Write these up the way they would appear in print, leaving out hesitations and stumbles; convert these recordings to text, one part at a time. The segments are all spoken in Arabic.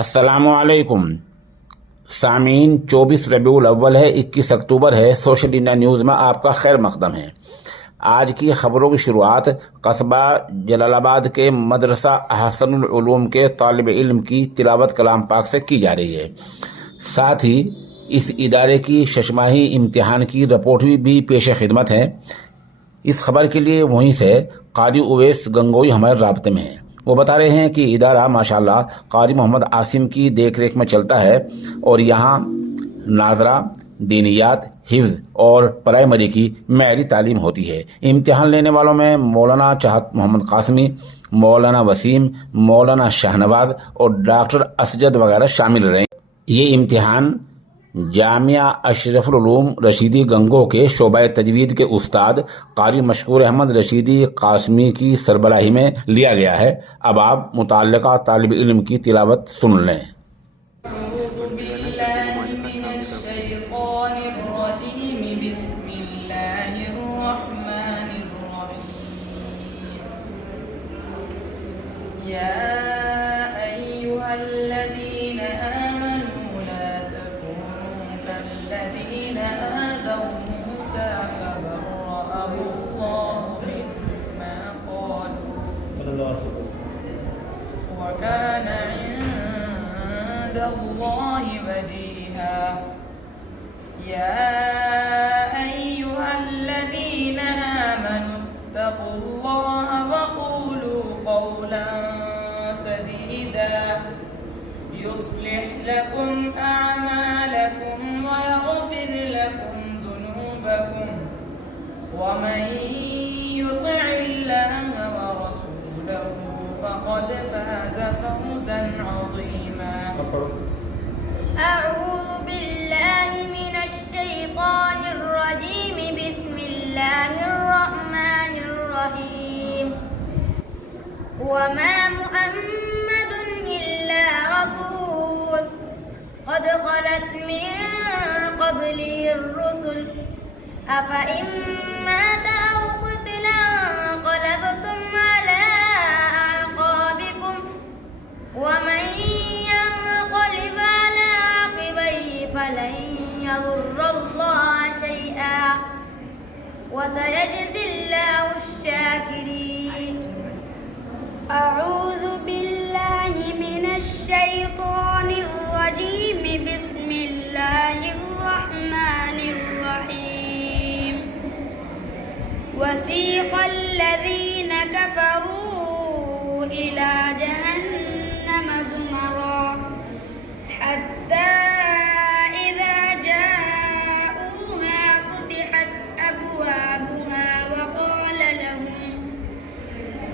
अस्सलामुअलैकुम सामीन, 24 रबीउल अव्वल है, 21 अक्टूबर है। सोशल इंडिया न्यूज़ में आपका खैर मकदम है। आज की खबरों की शुरुआत कस्बा जलालाबाद के मदरसा अहसनुल उलूम के तालिब इल्म की तिलावत कलाम पाक से की जा रही है। साथ ही इस इदारे की शशमाही इम्तिहान की रिपोर्ट भी पेश खिदमत है। इस खबर के लिए वहीं से कारी उवैस गंगोई हमारे राब्ते में हैं। वो बता रहे हैं कि इदारा माशाल्लाह कारी मोहम्मद आसिम की देखरेख में चलता है और यहाँ नाजरा, दीनियात, हिफ्ज़ और प्राइमरी की मेयारी तालीम होती है। इम्तिहान लेने वालों में मौलाना चाहत मोहम्मद कासमी, मौलाना वसीम, मौलाना शाहनवाज और डॉक्टर असजद वगैरह शामिल रहे। ये इम्तिहान जामिया अशरफुल उलूम रशीदी गंगो के शोबा तजवीद के उस्ताद कारी मशकूर अहमद रशीदी कासमी की सरबराही में लिया गया है। अब आप मुतल्लिका तालिब इल्म की तिलावत सुन लें। الذين آذوا موسى فبرأه الله مما قالوا وكان عند الله وجيها يا أيها الذين آمنوا اتقوا الله وقولوا قولا سديدا يصلح لكم أعمالكم ويغفر لكم ذنوبكم ومن يطع الله ورسوله فقد فاز فوزا عظيما. أعوذ بالله من الشيطان الرجيم. بسم الله الرحمن الرحيم. وما محمد إلا رسول قد خلت من قبله الرسل أفإن مات أو قتل انقلبتم على أعقابكم ومن ينقلب على عقبيه فلن يضر الله شيئا وسيجزي الله الشاكرين. أعوذ بالله من الشيطان الرجيم. بسم الله الرحمن الرحيم. وسيق الذين كفروا إلى جهنم زمرا حتى إذا جاءوها فتحت أبوابها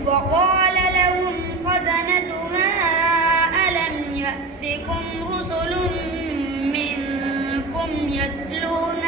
وقال لهم خزنتها ألم يأتكم رسل منكم يتلون